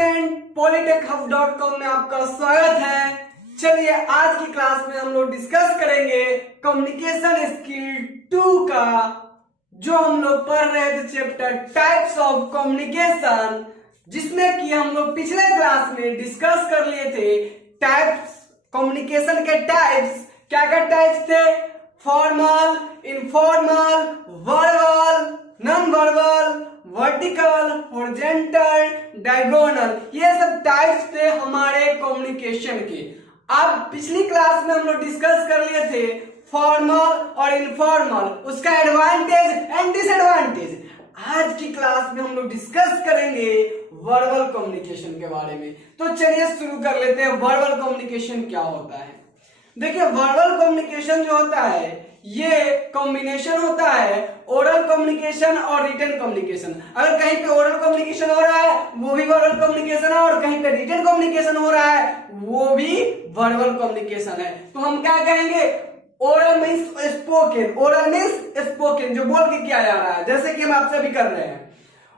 Student polytechhub.com में आपका स्वागत है। चलिए आज की क्लास में हम लोग डिस्कस करेंगे कम्युनिकेशन स्किल 2 का, जो हम लोग पढ़ रहे थे चैप्टर टाइप्स ऑफ कम्युनिकेशन, जिसमें कि हम लोग पिछले क्लास में डिस्कस कर लिए थे टाइप्स, कम्युनिकेशन के टाइप्स। क्या क्या टाइप्स थे? Formal, informal, verbal, non verbal, vertical, horizontal, diagonal, ये सब टाइप्स थे हमारे कम्युनिकेशन के। अब पिछली क्लास में हम लोग डिस्कस कर लिए थे फॉर्मल और इनफॉर्मल, उसका एडवांटेज एंड डिसएडवांटेज। आज की क्लास में हम लोग डिस्कस करेंगे वर्बल कम्युनिकेशन के बारे में। तो चलिए शुरू कर लेते हैं। वर्बल कम्युनिकेशन क्या होता है? देखिए, वर्बल कम्युनिकेशन जो होता है ये कॉम्बिनेशन होता है ओरल कम्युनिकेशन और रिटन कम्युनिकेशन। अगर कहीं पे ओरल कम्युनिकेशन हो रहा है वो भी वर्बल कम्युनिकेशन है, और कहीं पे रिटन कम्युनिकेशन हो रहा है वो भी वर्बल कम्युनिकेशन है। तो हम क्या कहेंगे? Oral means spoken, oral means spoken, जो बोल के किया जा रहा है, जैसे कि हम आपसे अभी कर रहे हैं।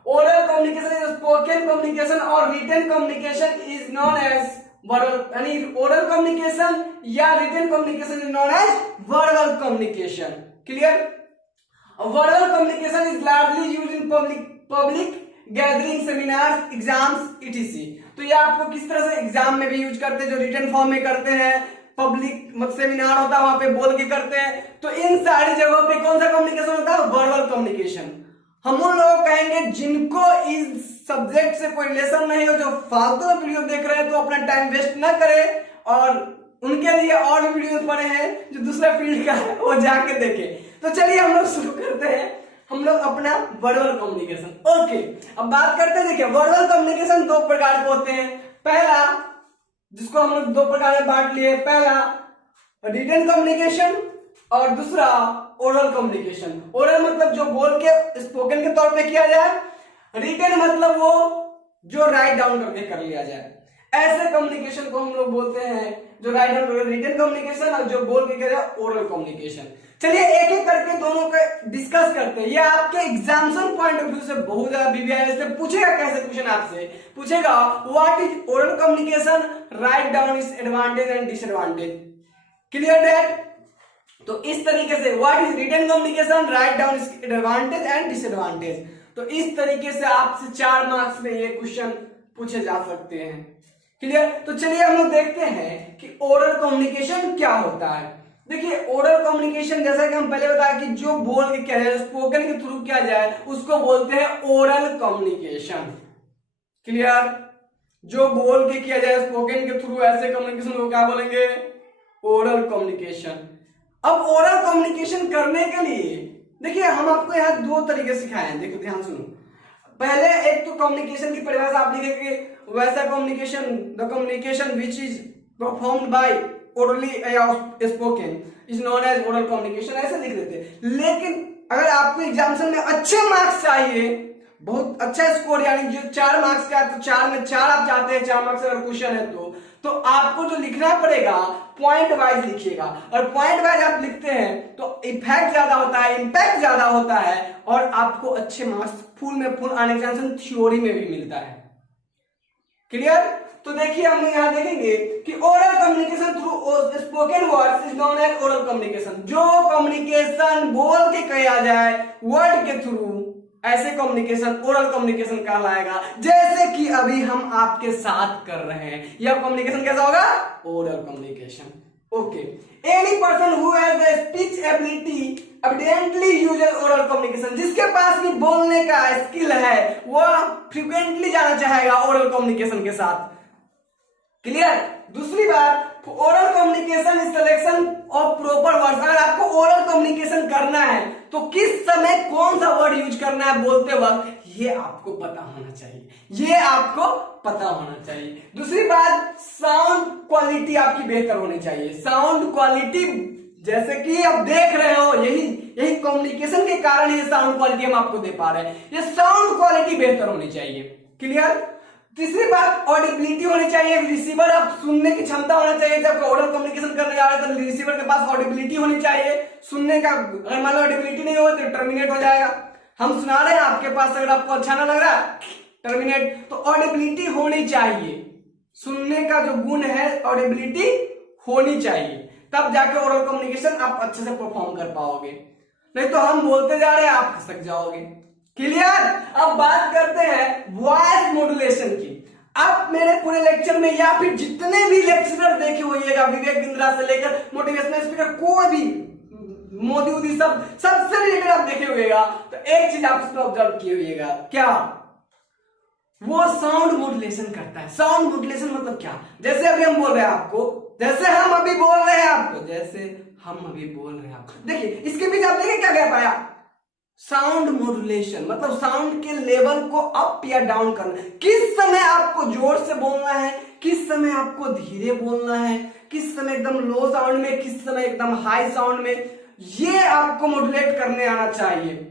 Oral communication is spoken communication और written communication is known as verbal, यानी ओरल कम्युनिकेशन या written communication is known as verbal communication. Clear? Verbal communication is largely used in public gathering, seminars, exams, etc। तो ये आपको किस तरह से exam में भी यूज करते हैं, जो रिटन फॉर्म में करते हैं, पब्लिक सेमिनार होता है वहां पे बोल के करते हैं। तो इन सारी जगहों पे कौन सा कम्युनिकेशन होता है? Verbal communication. हम उन लोगों को कहेंगे जिनको इस सब्जेक्ट से कोई रिलेशन नहीं हो, जो फालतू में वीडियो देख रहे हैं, तो अपना टाइम वेस्ट ना करें, और उनके लिए और भी वीडियो पड़े हैं जो दूसरा फील्ड का है, वो जाके देखें। तो चलिए हम लोग शुरू करते हैं, हम लोग अपना वर्बल कम्युनिकेशन। ओके, अब बात करते हैं। देखिए, वर्बल कम्युनिकेशन दो प्रकार के होते हैं। पहला, जिसको हम लोग दो प्रकार में बांट लिए, पहला रिटन कम्युनिकेशन और दूसरा ओरल कम्युनिकेशन। ओरल मतलब जो बोल के स्पोकन के तौर पे किया जाए, रिटन मतलब वो जो राइट डाउन करके कर लिया जाए। ऐसे कम्युनिकेशन को हम लोग बोलते हैं जो राइट डाउन करके, रिटन कम्युनिकेशन, और जो बोल के किया जाए ओरल कम्युनिकेशन। चलिए एक एक करके दोनों का डिस्कस करते हैं। ये आपके एग्जामिनेशन पॉइंट ऑफ व्यू से बहुत ज्यादा बीबीआई से पूछेगा। कैसे क्वेश्चन आपसे पूछेगा? What is oral communication, write down is advantage and disadvantage. Clear that? तो इस तरीके से what is written communication, write down is advantage and disadvantage. तो इस तरीके से आपसे 4 मार्क्स में ये क्वेश्चन पूछे जा सकते हैं। क्लियर? तो चलिए हम लोग देखते हैं कि ओरल कम्युनिकेशन क्या होता है। देखिए, ओरल कम्युनिकेशन जैसा कि हम पहले बताया कि जो बोल के किया जाए, स्पोकन के थ्रू किया जाए, उसको बोलते हैं ओरल कम्युनिकेशन। क्लियर? जो बोल के किया जाए स्पोकन के थ्रू, ऐसे कम्युनिकेशन को क्या बोलेंगे? Oral communication. अब ओरल कम्युनिकेशन करने के लिए देखिए हम आपको यहाँ दो तरीके सिखाए हैं। देखो ध्यान सुनो। पहले एक तो कम्युनिकेशन की परिभाषा आप लिखेंगे, वैसा communication, the communication which is performed by orally या spoken is known as oral communication, ऐसे लिख देते। लेकिन अगर आपको एग्जामिनेशन में अच्छे मार्क्स चाहिए, बहुत अच्छा स्कोर, यानी जो 4 मार्क्स का, तो 4 में 4 आप चाहते हैं, 4 मार्क्स अगर क्वेश्चन है तो आपको जो लिखना पड़ेगा पॉइंट वाइज लिखिएगा। और पॉइंट वाइज आप लिखते हैं तो इफेक्ट ज्यादा होता है, इंपैक्ट ज्यादा होता है, और आपको अच्छे मार्क्स फुल में फुल आने के चांस थ्योरी में भी मिलता है। क्लियर? तो देखिए हम यहाँ देखेंगे कि oral communication through spoken words is known as oral communication. जो कम्युनिकेशन बोल के किया जाए वर्ड के थ्रू, ऐसे कम्युनिकेशन ओरल कम्युनिकेशन कहलाएगा। जैसे कि अभी हम आपके साथ कर रहे हैं, यह कम्युनिकेशन कैसा होगा? Oral communication. Okay, any person who has the speech ability evidently uses oral communication. जिसके पास भी बोलने का स्किल है वह फ्रीक्वेंटली जाना चाहेगा ओरल कम्युनिकेशन के साथ। क्लियर? दूसरी बात, oral communication is selection of proper words. अगर आपको ओरल कम्युनिकेशन करना है तो किस समय कौन सा वर्ड यूज करना है बोलते वक्त, ये आपको पता होना चाहिए, ये आपको पता होना चाहिए। दूसरी बात, साउंड क्वालिटी आपकी बेहतर होनी चाहिए। साउंड क्वालिटी जैसे कि आप देख रहे हो, यही कम्युनिकेशन के कारण ये साउंड क्वालिटी हम आपको दे पा रहे हैं। ये साउंड क्वालिटी बेहतर होनी चाहिए। क्लियर? तीसरी बात, ऑडिबिलिटी होनी चाहिए। रिसीवर, आप सुनने की क्षमता होना चाहिए। जब ओरल कम्युनिकेशन करने जा रहे हैं तो रिसीवर के पास ऑडिबिलिटी होनी चाहिए, सुनने का। अगर मान लो ऑडिबिलिटी नहीं हो तो टर्मिनेट हो जाएगा। हम सुना रहे हैं, आपके पास अगर आपको अच्छा ना लग रहा टर्मिनेट, तो ऑडिबिलिटी होनी चाहिए, सुनने का जो गुण है ऑडिबिलिटी होनी चाहिए, तब जाके ओरल कम्युनिकेशन आप अच्छे से परफॉर्म कर पाओगे, नहीं तो हम बोलते जा रहे हैं आप खसक जाओगे। क्लियर? अब बात करते हैं वॉइस मॉड्यूलेशन की। आप मेरे पूरे लेक्चर में या फिर जितने भी लेक्चरर देखे होइएगा, विवेक बिंद्रा से लेकर मोटिवेशनल स्पीकर, कोई भी मोदी उदी सबसे रिलेटेड आप देखे होइएगा, तो एक चीज आप उसमें ऑब्जर्व किए होइएगा, क्या? वो साउंड मॉड्यूलेशन करता है। साउंड मॉड्यूलेशन मतलब क्या? जैसे अभी हम बोल रहे हैं आपको, जैसे हम अभी बोल रहे हैं आपको, देखिए इसके बीच आप देखिए क्या कह पाया, साउंड मॉड्यूलेशन मतलब साउंड के लेवल को अप या डाउन करना, किस समय आपको जोर से बोलना है, किस समय आपको धीरे बोलना है, किस समय एकदम लो साउंड में, किस समय एकदम हाई साउंड में, ये आपको मॉड्यूलेट करने आना चाहिए।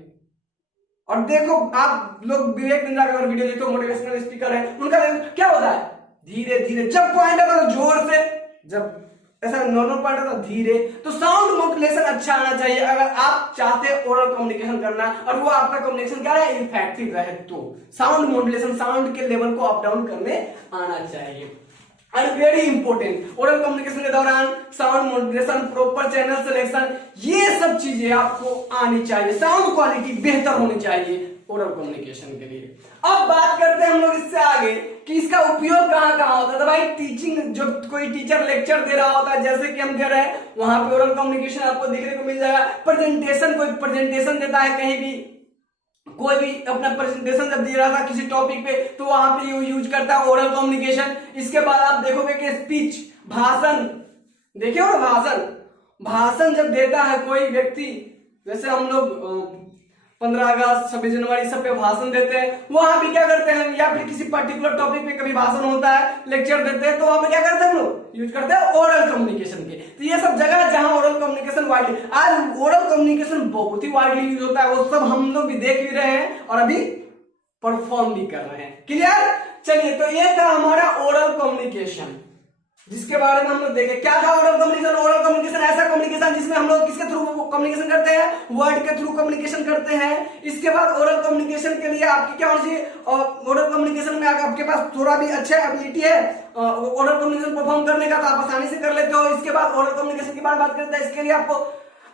और देखो आप लोग विवेक बिंद्रा का अगर वीडियो देखो, मोटिवेशनल स्पीकर है, उनका क्या होता है, धीरे धीरे, जब पॉइंट आता है जोर से, जब ऐसा नॉर्मल पॉइंट आता धीरे। तो साउंड मॉड्यूलेशन अच्छा आना चाहिए अगर आप चाहते हैं ओरल कम्युनिकेशन करना और वो आपका कम्युनिकेशन क्या है, इफेक्टिव रहे, तो साउंड मॉड्यूलेशन, साउंड के लेवल को अप डाउन करने आना चाहिए। And very important, oral communication के दौरान sound modulation, proper channel selection, ये सब चीजें आपको आनी चाहिए, साउंड क्वालिटी बेहतर होनी चाहिए ओरल कम्युनिकेशन के लिए। अब बात करते हैं हम लोग इससे आगे कि इसका उपयोग कहां कहां होता है। तो भाई टीचिंग, जो कोई टीचर लेक्चर दे रहा होता है, जैसे कि हम कह रहे हैं, वहां पे ओरल कम्युनिकेशन आपको देखने को मिल जाएगा। प्रेजेंटेशन, कोई प्रेजेंटेशन देता है कहीं भी, कोई भी अपना प्रेजेंटेशन जब दे रहा था किसी टॉपिक पे, तो वहां पे यूज करता है ओरल कम्युनिकेशन। इसके बाद आप देखोगे कि स्पीच, भाषण, देखिए हो भाषण जब देता है कोई व्यक्ति, जैसे हम लोग 15 अगस्त 26 जनवरी सब पे भाषण देते हैं, वहां भी क्या करते हैं, या फिर किसी पर्टिकुलर टॉपिक पे कभी भाषण होता है, लेक्चर देते हैं, तो वहां पे क्या करते हैं हम लोग, यूज करते हैं ओरल कम्युनिकेशन के। तो ये सब जगह जहां ओरल कम्युनिकेशन वाइडली, आज ओरल कम्युनिकेशन बहुत ही वाइडली यूज होता है, वो सब हम लोग भी देख भी रहे हैं और अभी परफॉर्म भी कर रहे हैं। क्लियर? चलिए, तो ये था हमारा ओरल कम्युनिकेशन, जिसके बारे में हम लोग देखे। क्या था ओरल कम्युनिकेशन? ओरल कम्युनिकेशन ऐसा कम्युनिकेशन जिसमें हम लोग किसके थ्रू कम्युनिकेशन करते हैं, वर्ड के थ्रू कम्युनिकेशन करते हैं। इसके बाद ओरल कम्युनिकेशन के लिए आपकी क्या होनी चाहिए, ओरल कम्युनिकेशन में अगर आपके पास थोड़ा भी अच्छा एबिलिटी है ओरल कम्युनिकेशन परफॉर्म करने का, तो आप आसानी से कर लेते हो। इसके बाद ओरल कम्युनिकेशन की बात करते हैं, इसके लिए आपको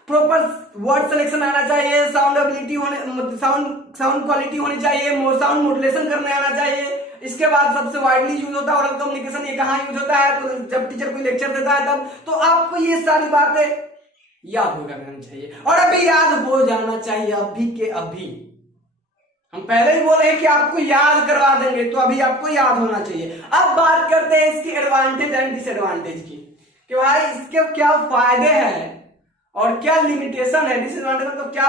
प्रॉपर वर्ड सिलेक्शन आना चाहिए, साउंड एबिलिटी होने, साउंड क्वालिटी होनी चाहिए, साउंड मॉड्यूलेशन करने आना चाहिए। इसके बाद सबसे वाइडली यूज होता है ओरल कम्युनिकेशन, ये कहां यूज होता है, तो जब टीचर कोई लेक्चर देता है तब। तो आपको ये सारी बातें याद हो जाना चाहिए और अभी याद हो जाना चाहिए, अभी के अभी। हम पहले ही बोले कि आपको याद करवा देंगे, तो अभी आपको याद होना चाहिए। अब बात करते हैं इसकी एडवांटेज एंड डिसएडवांटेज की, कि भाई इसके क्या फायदे हैं और क्या लिमिटेशन है, डिसएडवांटेज मतलब क्या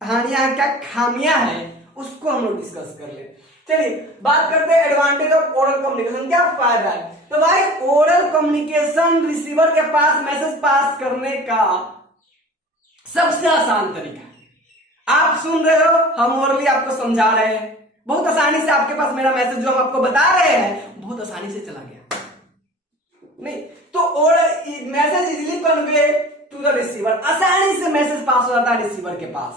हानियां हैं, क्या खामियां हैं, उसको हम लोग डिस्कस कर ले। चलिए बात करते हैं एडवांटेज ऑफ ओरल कम्युनिकेशन, क्या फायदा है। तो भाई ओरल कम्युनिकेशन रिसीवर के पास मैसेज पास करने का सबसे आसान तरीका है। आप सुन रहे हो, हम ओरली आपको समझा रहे हैं, बहुत आसानी से आपके पास मेरा मैसेज जो हम आपको बता रहे हैं बहुत आसानी से चला गया, नहीं तो oral message easily convey to the receiver, आसानी से मैसेज पास हो जाता है रिसीवर के पास।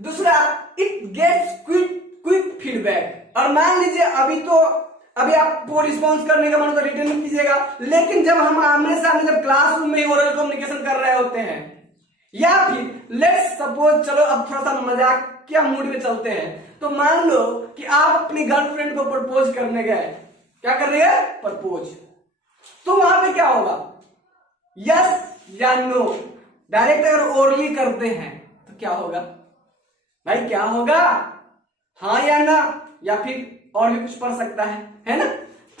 दूसरा, इट गेट्स क्विक फीडबैक। और मान लीजिए अभी आपको रिस्पॉन्स करने का मन तो रिटर्न में कीजिएगा, लेकिन जब हम आमने सामने जब क्लासरूम में ओरल कम्युनिकेशन कर रहे होते हैं, या फिर लेट्स सपोज, चलो अब थोड़ा सा मजाक क्या मूड में चलते हैं, तो मान लो कि आप अपनी गर्लफ्रेंड को प्रपोज करने गए, क्या करने गए, प्रपोज, तो वहां पे क्या होगा, यस या नो। डायरेक्ट अगर ओरली करते हैं तो क्या होगा भाई, क्या होगा, हाँ या ना, या फिर और भी कुछ पढ़ सकता है ना।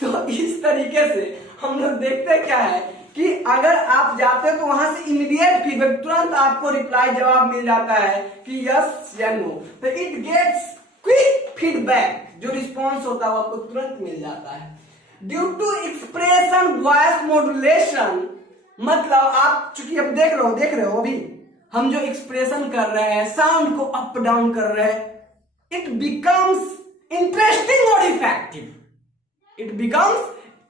तो इस तरीके से हम लोग देखते हैं क्या है कि अगर आप जाते हो तो वहां से इमीडिएट फीडबैक, तुरंत आपको रिप्लाई जवाब मिल जाता है कि यस या नो। तो इट गेट्स क्विक फीडबैक, जो रिस्पॉन्स होता है वो आपको तुरंत मिल जाता है। Due to expression voice modulation, मतलब आप चूंकि अब देख रहे हो अभी हम जो एक्सप्रेशन कर रहे हैं, साउंड को अप डाउन कर रहे हैं, it becomes interesting और effective, it becomes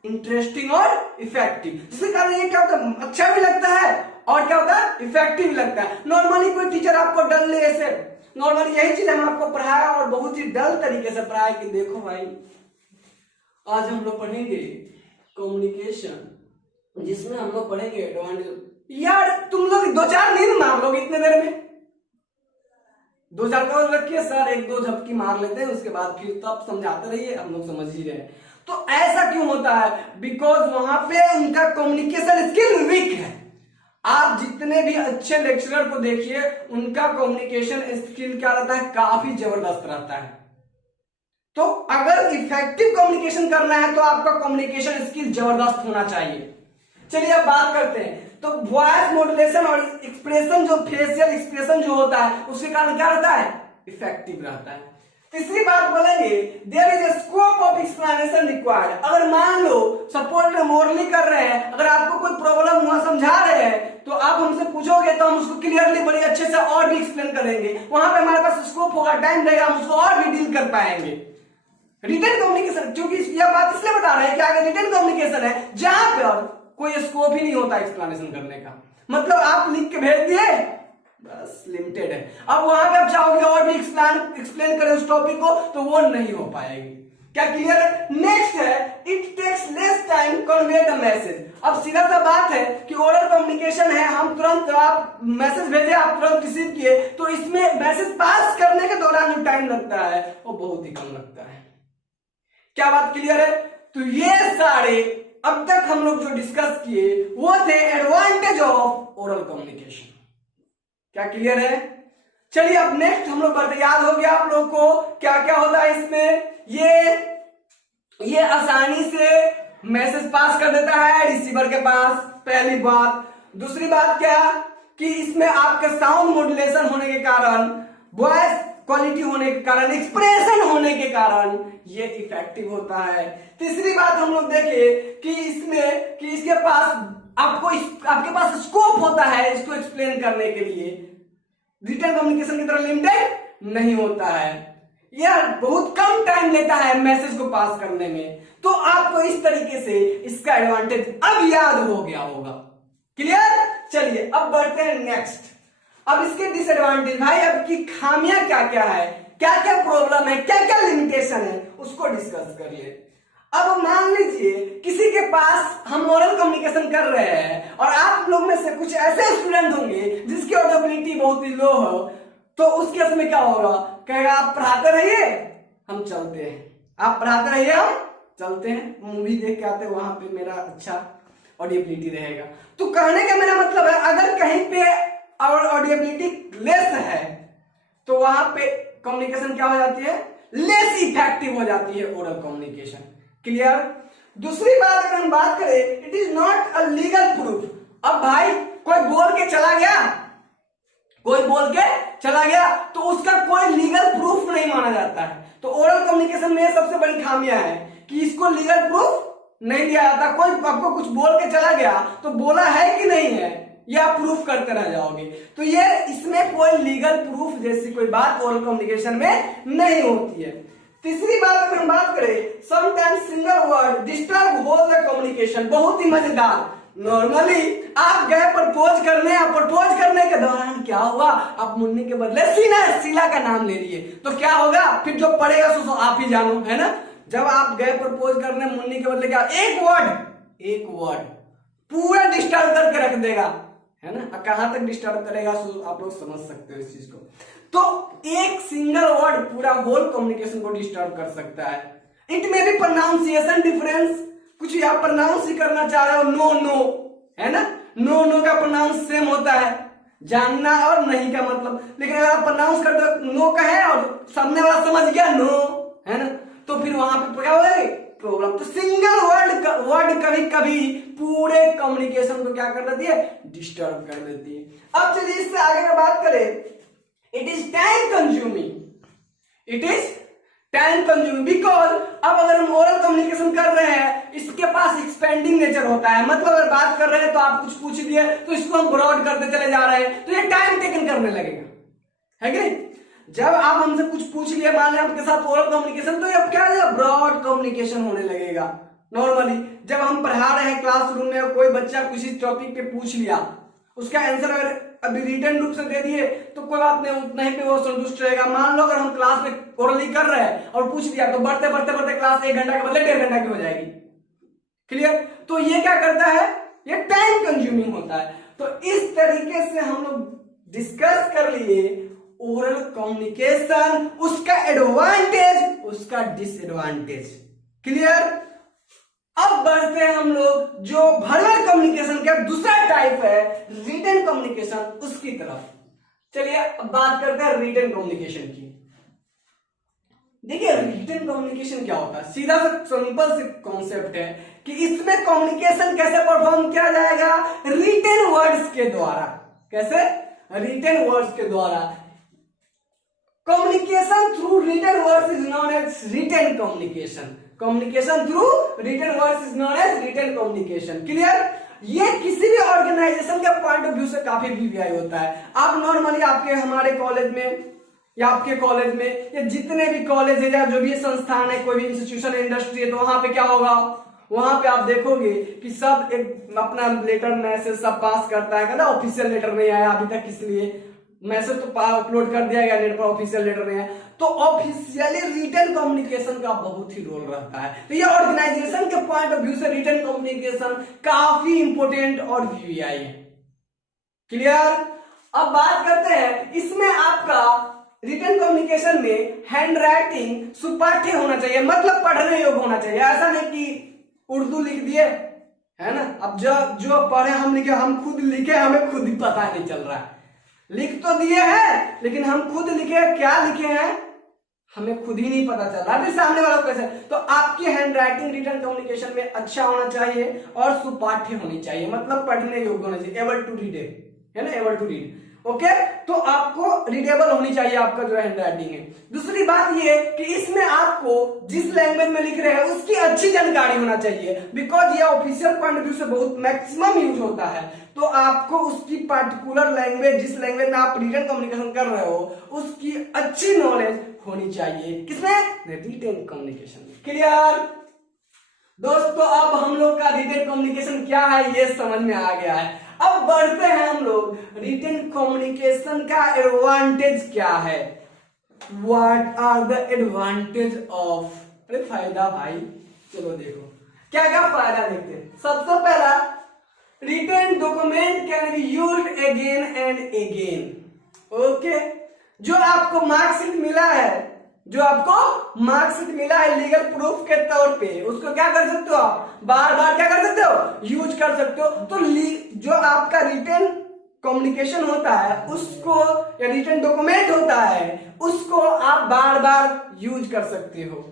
interesting और effective, जिसके कारण ये क्या होता है, अच्छा भी लगता है और क्या होता है, इफेक्टिव लगता है। नॉर्मली कोई टीचर आपको डल्ले ऐसे नॉर्मली यही चीज हम आपको पढ़ाया और बहुत ही डल तरीके से पढ़ाया कि देखो भाई आज हम लोग पढ़ेंगे कम्युनिकेशन, जिसमें हम लोग पढ़ेंगे एडवांटेज। यार तुम लोग 2-4 नींद मार लोगे इतने देर में, 2-4 कवर रखिए सर, 1-2 झपकी मार लेते हैं, उसके बाद फिर तो आप समझाते रहिए, हम लोग समझ ही रहे हैं। तो ऐसा क्यों होता है? बिकॉज वहां पे उनका कम्युनिकेशन स्किल वीक है। आप जितने भी अच्छे लेक्चरर को देखिए, उनका कम्युनिकेशन स्किल क्या रहता है? काफी जबरदस्त रहता है। तो अगर इफेक्टिव कम्युनिकेशन करना है तो आपका कम्युनिकेशन स्किल जबरदस्त होना चाहिए। चलिए अब बात करते हैं। तो वॉइस मॉड्यूलेशन और एक्सप्रेशन, जो फेशियल एक्सप्रेशन जो होता है, उसके कारण क्या रहता है? इफेक्टिव रहता है। तीसरी बात बोलेंगे, there is a scope of explanation required. अगर मान लो सपोज में मोरली कर रहे हैं, अगर आपको कोई प्रॉब्लम हुआ समझा रहे हैं, तो आप हमसे पूछोगे तो हम उसको क्लियरली बड़ी अच्छे से और भी एक्सप्लेन करेंगे। वहां पे हमारे पास स्कोप होगा, टाइम रहेगा, हम उसको और भी डील कर पाएंगे। रिटन कम्युनिकेशन, क्योंकि यह बात इसलिए बता रहे हैं कि आगे रिटन कम्युनिकेशन है जहां पर कोई स्कोप ही नहीं होता एक्सप्लेनेशन करने का। मतलब आप लिख के भेज दिए, बस लिमिटेड है। अब वहां पे आप चाहोगे और भी एक्सप्लेन करें उस टॉपिक को, तो वो नहीं हो पाएगी। क्या क्लियर है? नेक्स्ट है, it takes less time convey the message. अब सीधा सा बात है कि ओरल कम्युनिकेशन है, हम तुरंत, आप मैसेज भेजे, आप तुरंत रिसीव किए, तो इसमें मैसेज पास करने के दौरान जो टाइम लगता है वो बहुत ही कम लगता है। क्या बात क्लियर है? तो ये सारे अब तक हम लोग जो डिस्कस किए वो थे एडवांटेज ऑफ ओरल कम्युनिकेशन। क्या क्लियर है? चलिए अब नेक्स्ट हम लोग बढ़ते। याद हो गया आप लोग को क्या क्या होता है इसमें? ये आसानी से मैसेज पास कर देता है रिसीवर के पास, पहली बात। दूसरी बात क्या कि इसमें आपके साउंड मॉड्यूलेशन होने के कारण, वॉइस क्वालिटी होने के कारण, एक्सप्रेशन होने के कारण ये इफेक्टिव होता है। तीसरी बात हम लोग देखे कि इसमें कि इसके पास आपके पास स्कोप होता है इसको एक्सप्लेन करने के लिए, रिटन कम्युनिकेशन की तरह लिमिटेड नहीं होता है। यह बहुत कम टाइम लेता है मैसेज को पास करने में। तो आपको इस तरीके से इसका एडवांटेज अब याद हो गया होगा। क्लियर? चलिए अब बढ़ते हैं नेक्स्ट। अब इसके डिसएडवांटेज, भाई अब की खामियां क्या क्या है, क्या क्या प्रॉब्लम है, क्या क्या लिमिटेशन है, उसको डिस्कस करिए। अब मान लीजिए किसी के पास हम ओरल कम्युनिकेशन कर रहे हैं और आप लोग में से कुछ ऐसे स्टूडेंट होंगे जिसकी ऑडिबिलिटी बहुत ही लो हो, तो उस केस में क्या होगा? कहेगा आप पढ़ाते रहिए, हम चलते हैं। आप पढ़ाते रहिए, हम चलते हैं, मूवी देख के आते हैं, वहां पे मेरा अच्छा ऑडिबिलिटी रहेगा। तो कहने का मेरा मतलब है, अगर कहीं पे और ऑडिबिलिटी लेस है तो वहां पे कम्युनिकेशन क्या हो जाती है? लेस इफेक्टिव हो जाती है ओरल कम्युनिकेशन। क्लियर? दूसरी बात अगर हम बात करें, it is not a legal proof. अब भाई कोई बोल के चला गया, तो उसका कोई लीगल प्रूफ नहीं माना जाता है। तो ओरल कम्युनिकेशन में सबसे बड़ी खामियां है कि इसको लीगल प्रूफ नहीं दिया जाता। कोई आपको कुछ बोल के चला गया तो बोला है कि नहीं है, या प्रूफ करते रह जाओगे। तो ये इसमें कोई लीगल प्रूफ जैसी कोई बात ओरल कम्युनिकेशन में नहीं होती है। तीसरी बात अगर हम बात करें, sometimes single word disturb whole the communication. बहुत ही मजेदार, नॉर्मली आप गए प्रपोज करने, आप प्रपोज करने के दौरान क्या हुआ? आप मुन्नी के बदले शीला का नाम ले लिए, तो क्या होगा? फिर जो पड़ेगा सो आप ही जानो, है ना? जब आप गए प्रपोज करने, मुन्नी के बदले क्या? एक वर्ड पूरा डिस्टर्ब करके रख देगा, है ना? कहां तक डिस्टर्ब करेगा सो आप लोग समझ सकते हो इस चीज को। तो एक सिंगल वर्ड पूरा होल कम्युनिकेशन को डिस्टर्ब कर सकता है। It may be pronunciation difference, कुछ आप प्रोनाउंस ही करना चाह रहे हो, नो, है ना? नो का प्रोनाउंस सेम होता है, जानना और नहीं का मतलब। लेकिन अगर आप प्रोनाउंस कर दो नो का है और सामने वाला समझ गया नो, है ना, तो फिर वहां पे क्या होगा? प्रॉब्लम। तो सिंगल वर्ड कभी कभी पूरे कम्युनिकेशन को क्या कर देती है? डिस्टर्ब कर देती है। अब चलिए इससे आगे का बात करें, it is time consuming because अब अगर हम ओरल कम्युनिकेशन कर रहे हैं, इसके पास एक्सपेंडिंग नेचर होता है। मतलब अगर बात कर रहे हैं तो आप कुछ पूछ दिए तो इसको हम ब्रॉड करते चले जा रहे हैं, तो ये टाइम टेकन करने लगेगा, है कि नहीं? जब आप हमसे कुछ पूछ लिए, मान लें आपके साथ ओरल कम्युनिकेशन, तो ये क्या है? ब्रॉड कम्युनिकेशन होने लगेगा। नॉर्मली जब हम पढ़ा रहे हैं क्लासरूम में, कोई बच्चा किसी टॉपिक पे पूछ लिया, उसका आंसर अगर अभी रिटर्न रूप से दे दिए तो कोई बात नहीं, उतना ही पे वो संतुष्ट रहेगा। मान लो अगर हम क्लास में ओरली कर रहे हैं और पूछ दिया तो बढ़ते बढ़ते बढ़ते क्लास 1 घंटा के बदले 1.5 घंटा की हो जाएगी। क्लियर? तो ये क्या करता है, ये टाइम कंज्यूमिंग होता है। तो इस तरीके से हम लोग डिस्कस कर लिए ओरल कम्युनिकेशन, उसका एडवांटेज, उसका डिसएडवांटेज। क्लियर? अब बढ़ते हैं हम लोग जो वर्बल कम्युनिकेशन का दूसरा टाइप है, रिटन कम्युनिकेशन, उसकी तरफ। चलिए अब बात करते हैं रिटन कम्युनिकेशन की। देखिए रिटन कम्युनिकेशन क्या होता है, सीधा सा सिंपल सी कॉन्सेप्ट है कि इसमें कम्युनिकेशन कैसे परफॉर्म किया जाएगा, रिटन वर्ड्स के द्वारा। कैसे? रिटन वर्ड्स के द्वारा। Communication through written words is known as written communication. Communication through written words is known as written communication. Clear? ये किसी भी ऑर्गेनाइजेशन के पॉइंट ऑफ व्यू से काफी वीवीआई होता है। आप नॉर्मली आपके हमारे कॉलेज में या आपके कॉलेज में या जितने भी कॉलेज है या जो भी संस्थान है, कोई भी इंस्टीट्यूशन इंडस्ट्री है, तो वहां पे क्या होगा, वहां पे आप देखोगे कि सब एक अपना लेटर मैसेज सब पास करता है। कहना ऑफिशियल लेटर नहीं आया अभी तक, इसलिए मैसेज तो अपलोड कर दिया गया नेट पर, ऑफिशियल लेटर नहीं है। तो ऑफिशियली रिटन कम्युनिकेशन का बहुत ही रोल रहता है। तो ये ऑर्गेनाइजेशन के पॉइंट ऑफ व्यू से रिटन कम्युनिकेशन काफी इंपोर्टेंट और वीवीआई है। क्लियर? अब बात करते हैं इसमें आपका रिटन कम्युनिकेशन में हैंड राइटिंग सुपाठ्य होना चाहिए, मतलब पढ़ने योग्य होना चाहिए। ऐसा नहीं कि उर्दू लिख दिए, है ना, अब जो पढ़े हम लिखे, हम खुद लिखे, हमें खुद ही पता नहीं चल रहा है। लिख तो दिए हैं लेकिन हम खुद लिखे, क्या लिखे हैं हमें खुद ही नहीं पता चल रहा है, सामने वाला कैसे। तो आपकी हैंड राइटिंग रिटन कम्युनिकेशन में अच्छा होना चाहिए और सुपाठ्य होनी चाहिए, मतलब पढ़ने योग्य होना चाहिए, एबल टू रीड है ना, एबल टू रीड। ओके, तो आपको रीडेबल होनी चाहिए आपका जो हैंड राइटिंग है। दूसरी बात ये कि इसमें आपको जिस लैंग्वेज में लिख रहे हैं उसकी अच्छी जानकारी होना चाहिए, बिकॉज ये ऑफिशियल पॉइंट ऑफ व्यू से बहुत मैक्सिमम यूज होता है। तो आपको उसकी पर्टिकुलर लैंग्वेज, जिस लैंग्वेज में आप रिटन कम्युनिकेशन कर रहे हो, उसकी अच्छी नॉलेज होनी चाहिए। किसमें? रिटन कम्युनिकेशन में। क्लियर दोस्तों? अब हम लोग का रिटन कम्युनिकेशन क्या है ये समझ में आ गया है। अब बढ़ते हैं हम लोग रिटन कम्युनिकेशन का एडवांटेज क्या है। What are the advantage of, अरे फायदा भाई, चलो देखो क्या क्या फायदा देखते हैं। सबसे पहला, written document can be used again and again. Okay, जो आपको मार्कशीट मिला है, जो आपको मार्कशीट मिला है लीगल प्रूफ के तौर पे, उसको क्या कर सकते हो आप, बार बार क्या कर सकते हो, यूज कर सकते हो। तो जो आपका रिटन कम्युनिकेशन होता है उसको, या रिटन डॉक्यूमेंट होता है उसको आप बार बार यूज कर सकते हो।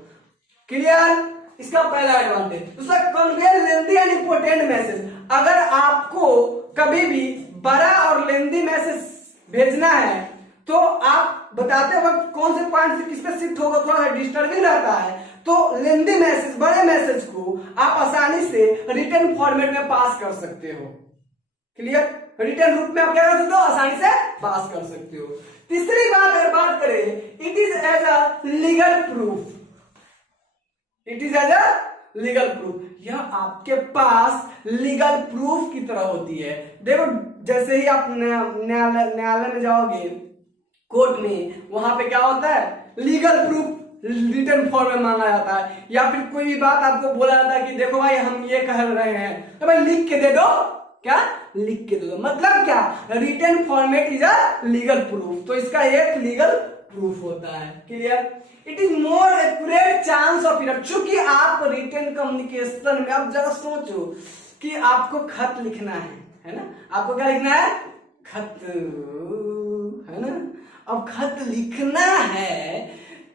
क्लियर? इसका पहला एडवांटेज। दूसरा, convey lengthy and important message. अगर आपको कभी भी बड़ा और लेंथी मैसेज भेजना है तो आप बताते वक्त कौन से पॉइंट से किस पे शिफ्ट होगा, थोड़ा सा डिस्टर्बिंग रहता है। तो लेंथी मैसेज, बड़े मैसेज को आप आसानी से रिटन फॉर्मेट में पास कर सकते हो। क्लियर? रिटन रूप में आप क्या कर सकते हो, आसानी से पास कर सकते हो। तीसरी बात अगर बात करें, it is as a legal proof. It is as a legal proof, यह आपके पास लीगल प्रूफ की तरह होती है। देखो जैसे ही आप न्यायालय में जाओगे, कोर्ट में, वहां पे क्या होता है, लीगल प्रूफ रिटन फॉर्म में मांगा जाता है। या फिर कोई भी बात आपको बोला जाता है कि देखो भाई हम ये कह रहे हैं, तो भाई लिख के दे दो। क्या? लिख के दे दो। मतलब क्या, written format is a legal proof, तो इसका एक लीगल प्रूफ होता है। Clear? It is more accurate chance of error. चूंकि आप रिटन कम्युनिकेशन में, अब जरा सोचो कि आपको खत लिखना है ना, आपको क्या लिखना है, खत, है ना। अब खत लिखना है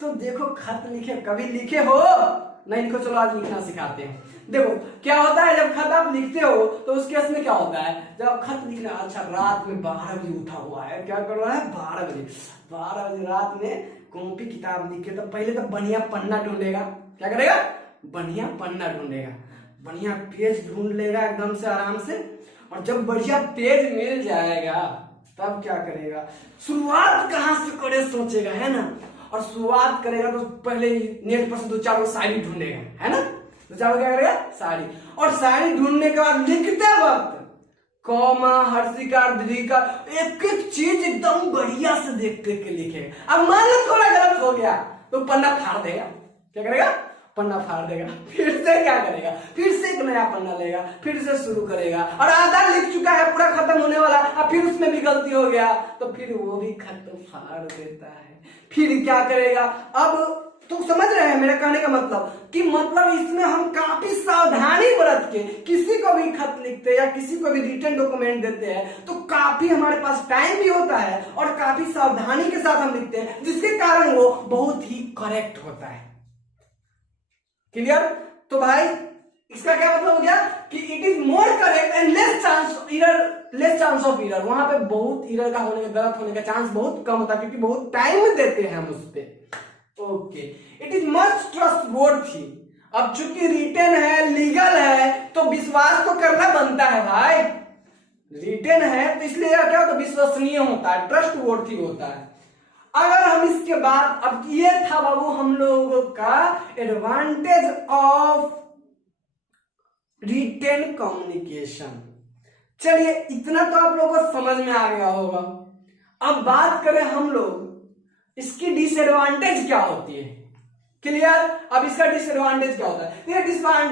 तो देखो, खत लिखे, कभी लिखे हो नहीं, लिखो, चलो आज लिखना सिखाते हैं। देखो क्या होता है, जब खत आप लिखते हो तो उस केस में क्या होता है, जब आप खत लिखना, अच्छा रात में 12 बजे उठा हुआ है, क्या कर रहा है, 12 बजे रात में कॉपी किताब लिखे, तो पहले तो बढ़िया पन्ना ढूंढेगा। क्या करेगा? बढ़िया पन्ना ढूंढेगा, बढ़िया पेज ढूंढ लेगा एकदम से आराम से। और जब बढ़िया पेज मिल जाएगा तब क्या करेगा, शुरुआत कहां से करे सोचेगा, है ना। और शुरुआत करेगा तो पहले नेट पर से 2-4 शायरी ढूंढेगा, है ना। 2-4 क्या करेगा, शायरी। और शायरी ढूंढने के बाद लिखते वक्त कॉमा, हर्षिकार, दीर्घिकार, एक एक चीज एकदम बढ़िया से देख देख के लिखेगा। अब मान लो थोड़ा गलत हो गया तो पन्ना फाड़ देगा। क्या करेगा? पन्ना फाड़ देगा। फिर से क्या करेगा? फिर से एक नया पन्ना लेगा, फिर से शुरू करेगा, और आधा लिख चुका है, पूरा खत्म होने वाला, अब फिर उसमें भी गलती हो गया तो फिर वो भी खत्म फाड़ देता है। फिर क्या करेगा? अब तो समझ रहे हैं मेरे कहने का मतलब कि मतलब इसमें हम काफी सावधानी बरत के किसी को भी खत लिखते हैं या किसी को भी रिटन डॉक्यूमेंट देते हैं तो काफी हमारे पास टाइम भी होता है और काफी सावधानी के साथ हम लिखते हैं, जिसके कारण वो बहुत ही करेक्ट होता है। क्लियर? तो भाई इसका क्या मतलब हो गया कि it is more correct and less chance of error. वहां पे बहुत इरर का होने का, गलत होने का चांस बहुत कम होता है क्योंकि बहुत टाइम देते हैं हम उस पे। Okay, it is much trustworthy. अब चूंकि रिटन है, लीगल है, तो विश्वास तो करना बनता है भाई। रिटन है तो इसलिए क्या होता है? विश्वसनीय होता है, ट्रस्टवर्थी होता है। अगर हम इसके बाद, अब ये था बाबू हम लोगों का एडवांटेज ऑफ रिटेन कम्युनिकेशन। चलिए इतना तो आप लोगों को समझ में आ गया होगा। अब बात करें हम लोग इसकी डिसएडवांटेज क्या होती है। क्लियर? अब इसका डिसएडवांटेज क्या होता है? ये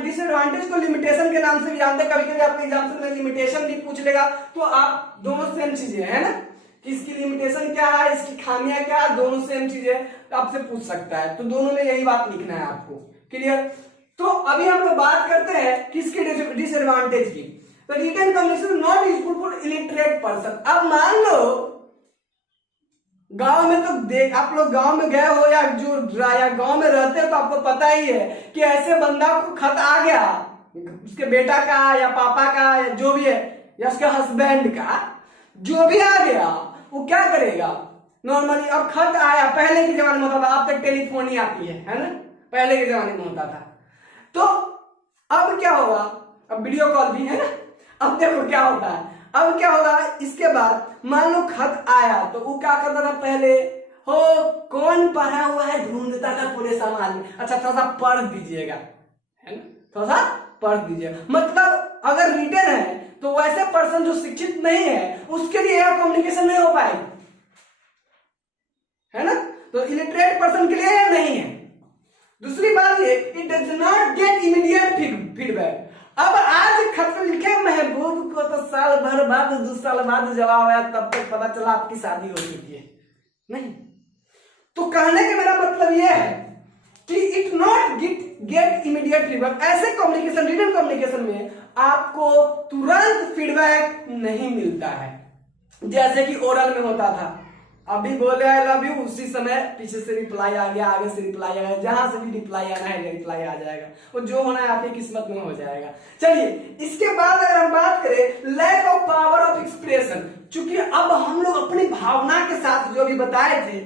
डिसएडवांटेज को लिमिटेशन के नाम से भी जानते हैं। कभी कभी आपके एग्जाम में लिमिटेशन भी पूछ लेगा तो आप दोनों सेम चीजें है ना कि इसकी लिमिटेशन क्या है, इसकी खामियां क्या है, दोनों सेम चीजें आपसे पूछ सकता है, तो दोनों में यही बात लिखना है आपको। क्लियर? तो अभी हम लोग बात करते हैं किसके डिसएडवांटेज की। तो written communication not useful for illiterate person. अब मान लो गांव में तो आप लोग गांव में गए हो या गांव में रहते हो तो आपको पता ही है कि ऐसे बंदा को खत आ गया, उसके बेटा का या पापा का या जो भी है या उसके हस्बैंड का जो भी आ गया, वो क्या करेगा? नॉर्मली अब खत आया, पहले के जमाने में होता था, अब तक टेलीफोन ही आती है ना, पहले के जमाने में होता था। तो अब क्या होगा? अब वीडियो कॉल भी है ना। अब देखो क्या होता है, अब क्या होगा? इसके बाद मान लो खत आया तो वो क्या करता था? पहले हो कौन पढ़ा हुआ है ढूंढता था पूरे समाज में। अच्छा थोड़ा सा पढ़ दीजिएगा, है ना, थोड़ा सा पढ़ दीजिएगा। मतलब अगर रिटन है तो वैसे पर्सन जो शिक्षित नहीं है उसके लिए यह कम्युनिकेशन नहीं हो पाएगी, है ना। तो इलिटरेट पर्सन के लिए यह नहीं है। दूसरी बात ये, it does not get immediate feedback. अब आज खत लिखे महबूब को तो साल भर बाद, 2 साल बाद जवाब आया, तब तक पता चला आपकी शादी हो चुकी है। नहीं, तो कहने का मेरा मतलब यह है कि it not get immediate feedback. ऐसे कम्युनिकेशन, रिटन कम्युनिकेशन में आपको तुरंत फीडबैक नहीं मिलता है, जैसे कि ओरल में होता था। अभी बोले आई लव यू, उसी समय पीछे से रिप्लाई आ गया, आगे से रिप्लाई आ गया, जहां से भी रिप्लाई आना है रिप्लाई आ जाएगा, वो जो होना है आपकी किस्मत में हो जाएगा। चलिए इसके बाद अगर हम बात करें lack of power of expression, चूंकि अब हम लोग अपनी भावना के साथ जो भी बताए थे,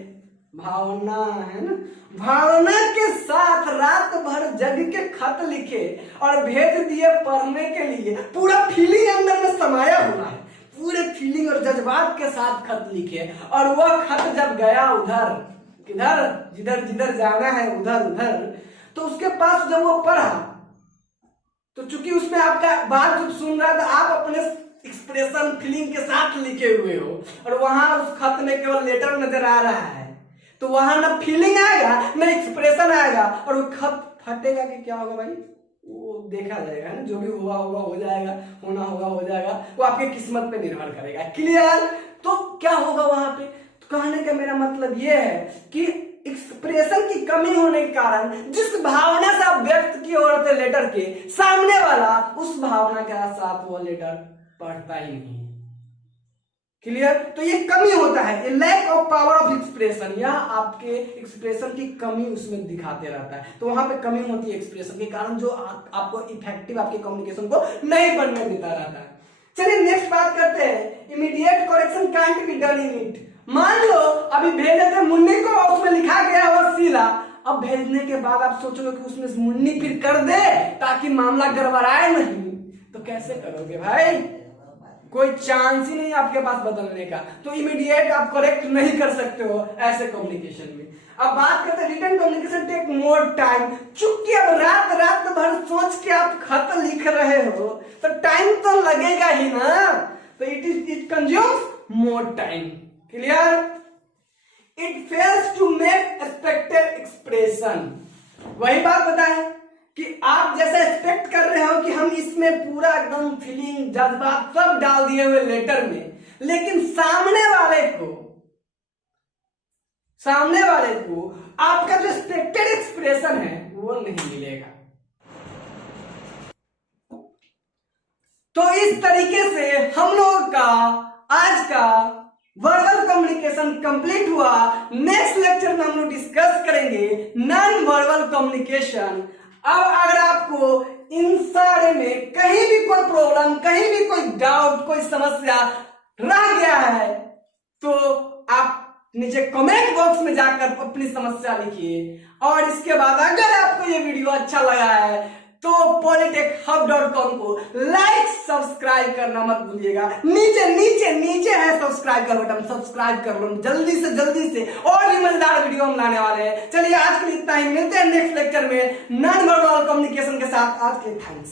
भावना है ना, भावना के साथ रात भर जग के खत लिखे और भेज दिए पढ़ने के लिए, पूरा फीलिंग अंदर में समाया हुआ है, पूरे फीलिंग और जज्बात के साथ खत लिखे, और वह खत जब गया उधर, किधर, जिधर जिधर जाना है उधर उधर, तो उसके पास जब वो पढ़ा तो चूंकि उसमें आपका बात जब सुन रहा था, आप अपने एक्सप्रेशन फीलिंग के साथ लिखे हुए हो, और वहां उस खत में केवल लेटर नजर आ रहा है, तो वहां ना फीलिंग आएगा ना एक्सप्रेशन आएगा, और वो खत फटेगा कि क्या होगा भाई, वो देखा जाएगा, है ना, जो भी हुआ होगा हो जाएगा, होना होगा हो जाएगा, वो आपके किस्मत पे निर्भर करेगा। क्लियर? तो क्या होगा वहां पे? तो कहने का मेरा मतलब ये है कि एक्सप्रेशन की कमी होने के कारण जिस भावना से आप व्यक्त किए हो रहे थे लेटर के, सामने वाला उस भावना के साथ वो लेटर पढ़ता ही नहीं। क्लियर? तो ये कमी होता है, ये lack of power of expression, या आपके एक्सप्रेशन की कमी उसमें दिखाते रहता है, तो वहां पे कमी होती है एक्सप्रेशन के कारण, जो आपको इफेक्टिव आपके कम्युनिकेशन को नहीं बनने देता रहता है। चलिए नेक्स्ट बात करते हैं, immediate correction can't be done in it. मान लो अभी भेजे थे मुन्नी को, उसमें लिखा गया हुआ शीला, अब भेजने के बाद आप सोचोगे कि उसमें मुन्नी फिर कर दे ताकि मामला गड़बड़ाए नहीं, तो कैसे करोगे भाई? कोई चांस ही नहीं आपके पास बदलने का, तो इमीडिएट आप करेक्ट नहीं कर सकते हो ऐसे कम्युनिकेशन में। अब बात करते हैं written communication take more time. चूंकि अब रात भर सोच के आप खत लिख रहे हो तो टाइम तो लगेगा ही ना, तो it consumes more time. Clear? It fails to make expected expression. वही बात बताए कि आप जैसा एक्सपेक्ट कर रहे हो कि हम इसमें पूरा एकदम फीलिंग जज्बात सब डाल दिए हुए लेटर में, लेकिन सामने वाले को आपका जो एक्सपेक्टेड एक्सप्रेशन है वो नहीं मिलेगा। तो इस तरीके से हम लोगों का आज का वर्बल कम्युनिकेशन कंप्लीट हुआ। नेक्स्ट लेक्चर में हम लोग डिस्कस करेंगे नॉन वर्बल कम्युनिकेशन। अब अगर आपको इन सारे में कहीं भी कोई प्रॉब्लम, कहीं भी कोई डाउट, कोई समस्या रह गया है तो आप नीचे कमेंट बॉक्स में जाकर अपनी समस्या लिखिए। और इसके बाद अगर आपको ये वीडियो अच्छा लगा है तो polytechhub.com को लाइक सब्सक्राइब करना मत भूलिएगा। नीचे नीचे नीचे है सब्सक्राइब का बटन, सब्सक्राइब कर लो जल्दी से और भी मजेदार वीडियो हम लाने वाले हैं। चलिए आज के लिए इतना ही, मिलते हैं नेक्स्ट लेक्चर में नॉन वर्बल कम्युनिकेशन के साथ। आज के लिए थैंक्स।